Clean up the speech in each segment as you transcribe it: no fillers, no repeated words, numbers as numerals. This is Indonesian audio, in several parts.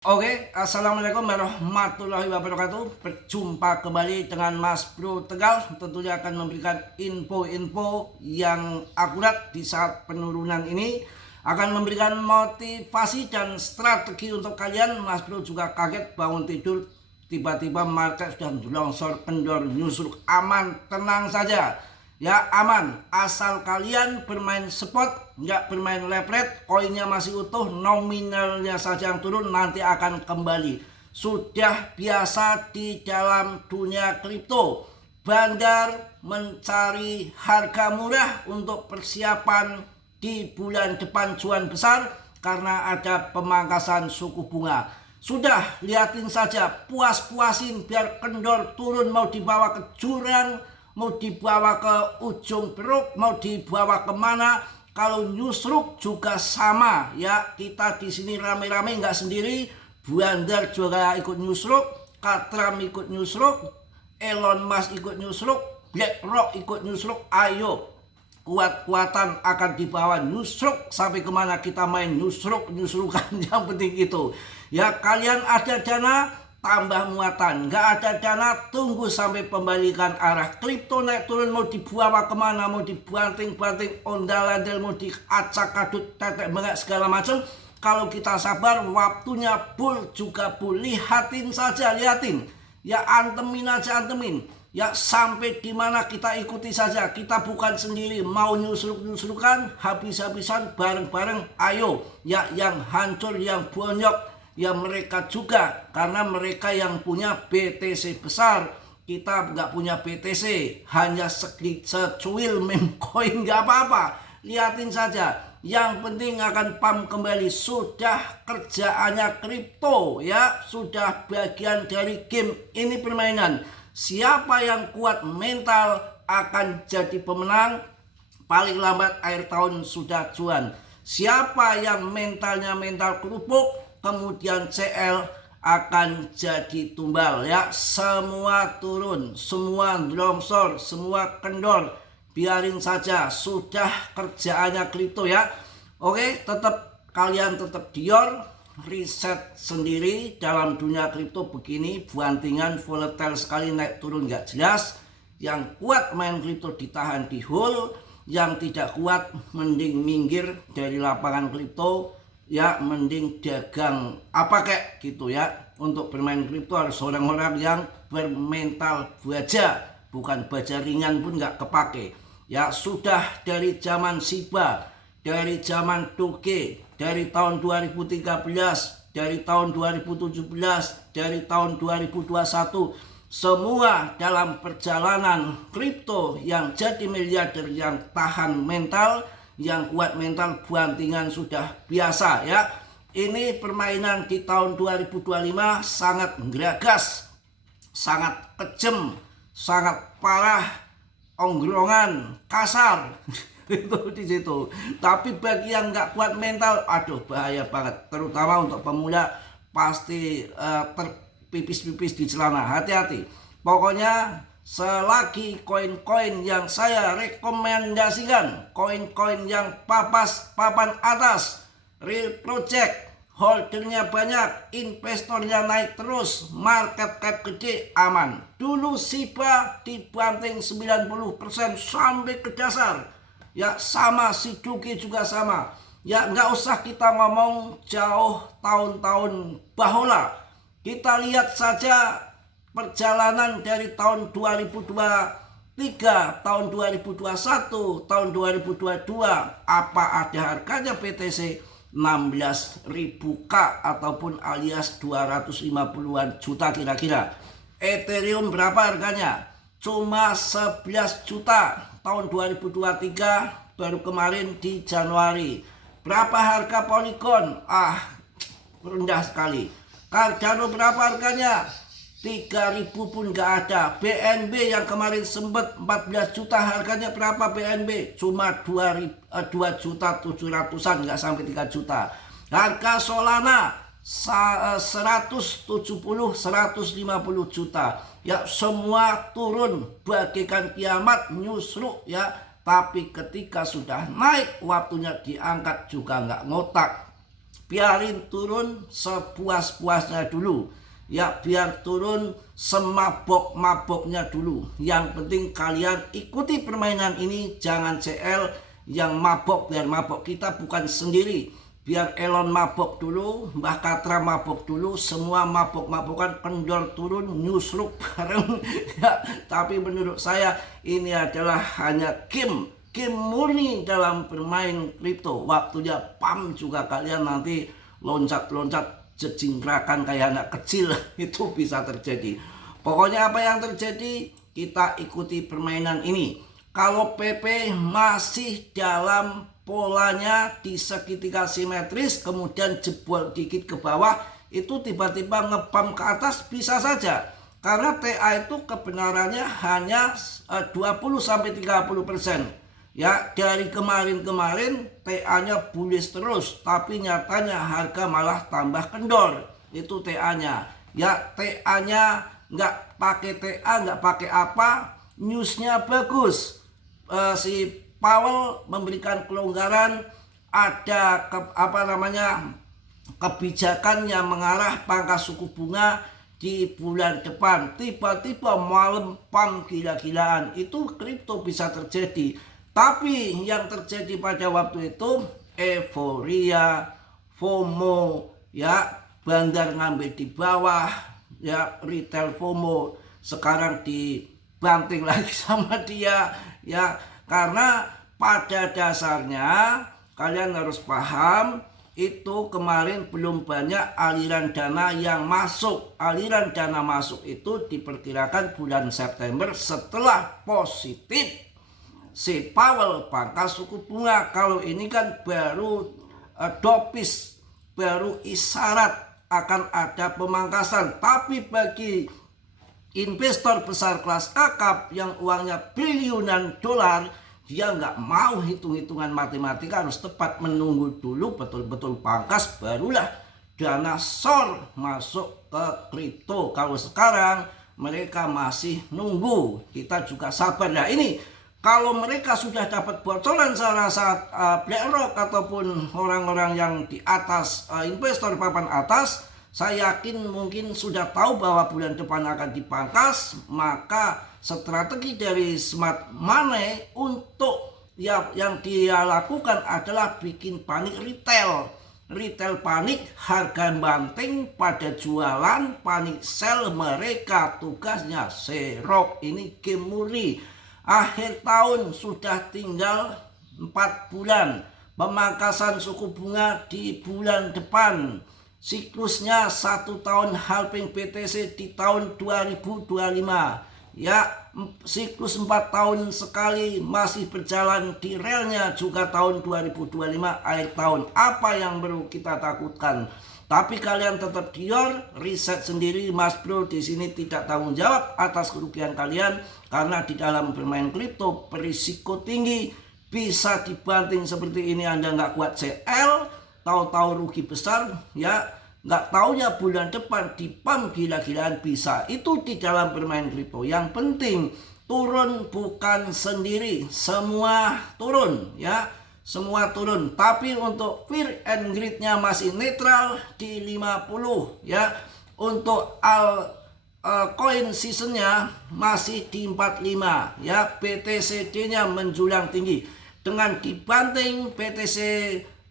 Oke, assalamualaikum warahmatullahi wabarakatuh. Berjumpa kembali dengan Mas Bro Tegal. Tentunya akan memberikan info-info yang akurat di saat penurunan ini. Akan memberikan motivasi dan strategi untuk kalian. Mas Bro juga kaget bangun tidur, tiba-tiba market sudah longsor, kendor, nyusruk. Aman, tenang saja. Ya aman, asal kalian bermain spot, nggak bermain lepret, koinnya masih utuh, nominalnya saja yang turun, nanti akan kembali. Sudah biasa di dalam dunia kripto, bandar mencari harga murah untuk persiapan di bulan depan cuan besar karena ada pemangkasan suku bunga. Sudah, liatin saja, puas-puasin biar kendor turun, mau dibawa ke jurang, mau dibawa ke ujung perut, mau dibawa kemana. Kalau nyusruk juga sama ya, kita di sini rame-rame nggak sendiri. Bandar juga ikut nyusruk, Katram ikut nyusruk, Elon Musk ikut nyusruk, BlackRock ikut nyusruk. Ayo, kuat-kuatan akan dibawa nyusruk sampai kemana kita main nyusrukan. Yang penting itu ya, kalian ada dana tambah muatan, nggak ada dana tunggu sampai pembalikan arah. Kripto naik turun mau dibawa kemana, mau dibanting-banting ondal-ondal, mau diacak-adut, tetek bengek segala macam. Kalau kita sabar, waktunya bull juga bull. Lihatin saja, lihatin ya, antemin aja, antemin ya, sampai dimana kita ikuti saja. Kita bukan sendiri, mau nyusruk-nyusrukan, habis-habisan bareng-bareng. Ayo ya, yang hancur, yang bonyok ya mereka juga, karena mereka yang punya BTC besar. Kita nggak punya BTC, hanya secuil meme coin, nggak apa-apa. Lihatin saja, yang penting akan pump kembali. Sudah kerjaannya kripto ya, sudah bagian dari game ini, permainan. Siapa yang kuat mental akan jadi pemenang. Paling lambat akhir tahun sudah cuan. Siapa yang mentalnya mental kerupuk, kemudian CL akan jadi tumbal ya. Semua turun, semua longsor, semua kendor, biarin saja, sudah kerjaannya kripto ya. Oke, kalian tetap dior, riset sendiri dalam dunia kripto begini, bantingan volatile sekali, naik turun nggak jelas. Yang kuat main kripto ditahan di hold, yang tidak kuat mending minggir dari lapangan kripto ya, mending dagang apa kayak gitu ya. Untuk bermain kripto harus orang-orang yang bermental baja, bukan baja ringan pun nggak kepake ya. Sudah dari zaman Shiba, dari zaman Doge, dari tahun 2013, dari tahun 2017, dari tahun 2021, semua dalam perjalanan kripto yang jadi miliarder, yang tahan mental, yang kuat mental, bantingan sudah biasa ya. Ini permainan di tahun 2025 sangat geragas, sangat kejem, sangat parah, ongrongan, kasar. Itu di situ. Tapi bagi yang nggak kuat mental, aduh bahaya banget. Terutama untuk pemula, pasti terpipis-pipis di celana. Hati-hati. Pokoknya selagi koin-koin yang saya rekomendasikan, koin-koin yang papan atas, real project, holdernya banyak, investornya naik terus, market cap gede, aman. Dulu Shiba dibanting 90% sampai ke dasar ya, sama si Doge juga sama ya. Nggak usah kita ngomong jauh tahun-tahun bahola, kita lihat saja perjalanan dari tahun 2023, tahun 2021, tahun 2022. Apa ada harganya BTC 16.000K ataupun alias 250-an juta kira-kira. Ethereum berapa harganya? Cuma 11 juta tahun 2023, baru kemarin di Januari. Berapa harga Polygon? Rendah sekali. Cardano berapa harganya? 3.000 pun nggak ada. BNB yang kemarin sempat 14 juta, harganya berapa BNB? Cuma 2.700-an, nggak sampai 3 juta. Harga Solana 170-150 juta ya. Semua turun bagaikan kiamat, nyusruk ya. Tapi ketika sudah naik, waktunya diangkat juga nggak ngotak. biarin turun sepuas-puasnya dulu. Ya, biar turun semabok-maboknya dulu. Yang penting kalian ikuti permainan ini, jangan CL yang mabok biar mabok. Kita bukan sendiri. Biar Elon mabok dulu, Mbah Katra mabok dulu, semua mabok-mabokan, kendor turun, nyusruk bareng. Ya, tapi menurut saya ini adalah hanya game murni dalam bermain kripto. Waktunya pam juga kalian nanti loncat-loncat jejingkrakan kayak anak kecil. Itu bisa terjadi. Pokoknya apa yang terjadi, kita ikuti permainan ini. Kalau PP masih dalam polanya di segitiga simetris, kemudian jebol dikit ke bawah, itu tiba-tiba ngepam ke atas, bisa saja. Karena TA itu kebenarannya hanya 20-30%. Ya, dari kemarin-kemarin TA-nya bullish terus, tapi nyatanya harga malah tambah kendor. Itu TA-nya. Ya, TA-nya nggak pakai TA, nggak pakai apa, newsnya bagus. Si Powell memberikan kelonggaran, ada kebijakan yang mengarah pangkas suku bunga di bulan depan. Tiba-tiba malam pam gila-gilaan. Itu kripto bisa terjadi. Tapi yang terjadi pada waktu itu euforia, FOMO, ya, bandar ngambil di bawah, ya, retail FOMO sekarang dibanting lagi sama dia, ya. Karena pada dasarnya kalian harus paham, itu kemarin belum banyak aliran dana yang masuk. Aliran dana masuk itu diperkirakan bulan September setelah positif si Powell pangkas suku bunga. Kalau ini kan baru dopis, baru isyarat akan ada pemangkasan. Tapi bagi investor besar kelas kakap yang uangnya bilionan dolar, dia nggak mau hitung-hitungan matematika, harus tepat, menunggu dulu betul-betul pangkas, barulah dana SOR masuk ke kripto. Kalau sekarang mereka masih nunggu, kita juga sabar. Nah ini kalau mereka sudah dapat bocoran, saya rasa BlackRock ataupun orang-orang yang di atas, investor papan atas, saya yakin mungkin sudah tahu bahwa bulan depan akan dipangkas. Maka strategi dari smart money untuk yang dia lakukan adalah bikin panik retail. Retail panik, harga banting pada jualan, panik sell, mereka tugasnya serok. Ini game murni. Akhir tahun sudah tinggal 4 bulan. Pemangkasan suku bunga di bulan depan. Siklusnya 1 tahun halving BTC di tahun 2025. Ya, siklus 4 tahun sekali masih berjalan di relnya juga tahun 2025 akhir tahun. Apa yang perlu kita takutkan? Tapi kalian tetap dior, riset sendiri, Mas Bro di sini tidak tanggung jawab atas kerugian kalian, karena di dalam bermain kripto berisiko tinggi, bisa dibanting seperti ini. Anda nggak kuat CL, tahu-tahu rugi besar, ya, nggak taunya bulan depan dipam gila-gilaan bisa. Itu di dalam bermain kripto. Yang penting turun bukan sendiri, semua turun, ya. Semua turun, tapi untuk fear and greed-nya masih netral di 50, ya. Untuk coin season-nya masih di 45, ya. BTCD-nya menjulang tinggi dengan dibanting BTC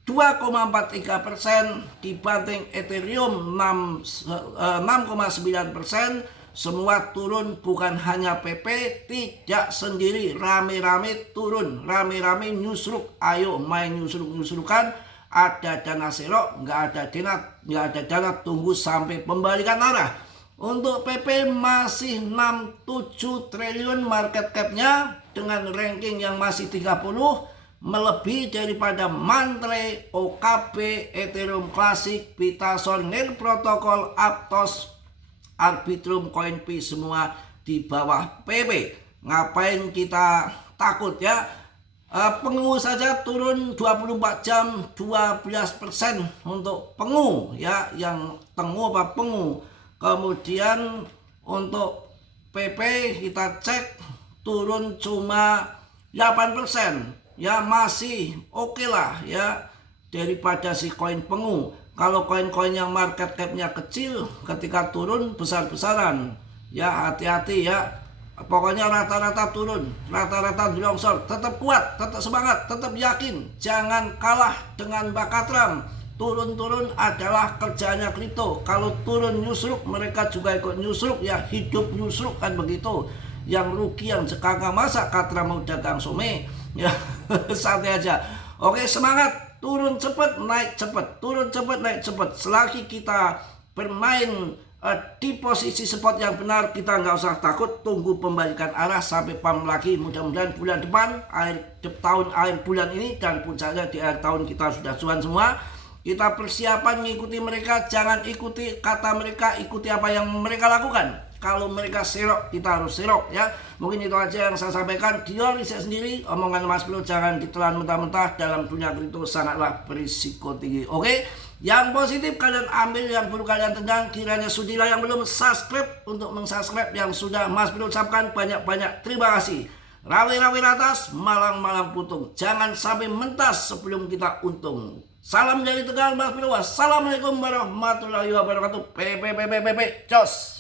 2,43%, dibanting Ethereum 6,9%. Semua turun, bukan hanya PP, tidak sendiri, rame-rame turun, rame-rame nyusruk. Ayo main nyusruk-nyusrukan. Ada dana serok, nggak ada dana, tunggu sampai pembalikan arah. Untuk PP masih 67 triliun market cap-nya dengan ranking yang masih 30, melebihi daripada Mantle, OKB, Ethereum Classic, Bitason, Nil Protocol, Aptos, Arbitrum, CoinP, semua di bawah PP. Ngapain kita takut, ya? Pengu saja turun 24 jam 12% untuk pengu, ya, yang tengu apa pengu. Kemudian untuk PP kita cek turun cuma 8%, ya, masih oke lah, ya, daripada si koin pengu. Kalau koin-koin yang market cap-nya kecil ketika turun besar-besaran, ya hati-hati ya. Pokoknya rata-rata turun, rata-rata longsor. Tetap kuat, tetap semangat, tetap yakin. Jangan kalah dengan bakat Trump. Turun-turun adalah kerjanya kripto. Kalau turun nyusruk, mereka juga ikut nyusruk ya. Hidup nyusruk kan begitu. Yang rugi yang cekangga, masa Katra mau dagang some. Ya santai aja. Oke, semangat. Turun cepat, naik cepat. Turun cepat, naik cepat. Selagi kita bermain di posisi spot yang benar, kita nggak usah takut. Tunggu pembalikan arah sampai pump lagi. Mudah-mudahan bulan depan, akhir bulan ini, dan puncaknya di akhir tahun kita sudah cuan semua. Kita persiapan mengikuti mereka. Jangan ikuti kata mereka, ikuti apa yang mereka lakukan. Kalau mereka serok, kita harus serok ya. Mungkin itu aja yang saya sampaikan. Dia riset sendiri, omongan Mas Bro jangan ditelan mentah-mentah. Dalam dunia kripto sangatlah berisiko tinggi. Oke, yang positif kalian ambil, yang perlu kalian tendang. Kiranya sudilah yang belum subscribe untuk mensubscribe. Yang sudah Mas Bro ucapkan banyak-banyak terima kasih. Rawi-rawi atas, malang-malang putung. Jangan sampai mentas sebelum kita untung. Salam dari Tegal Mas Bro. Wassalamualaikum warahmatullahi wabarakatuh. Jos.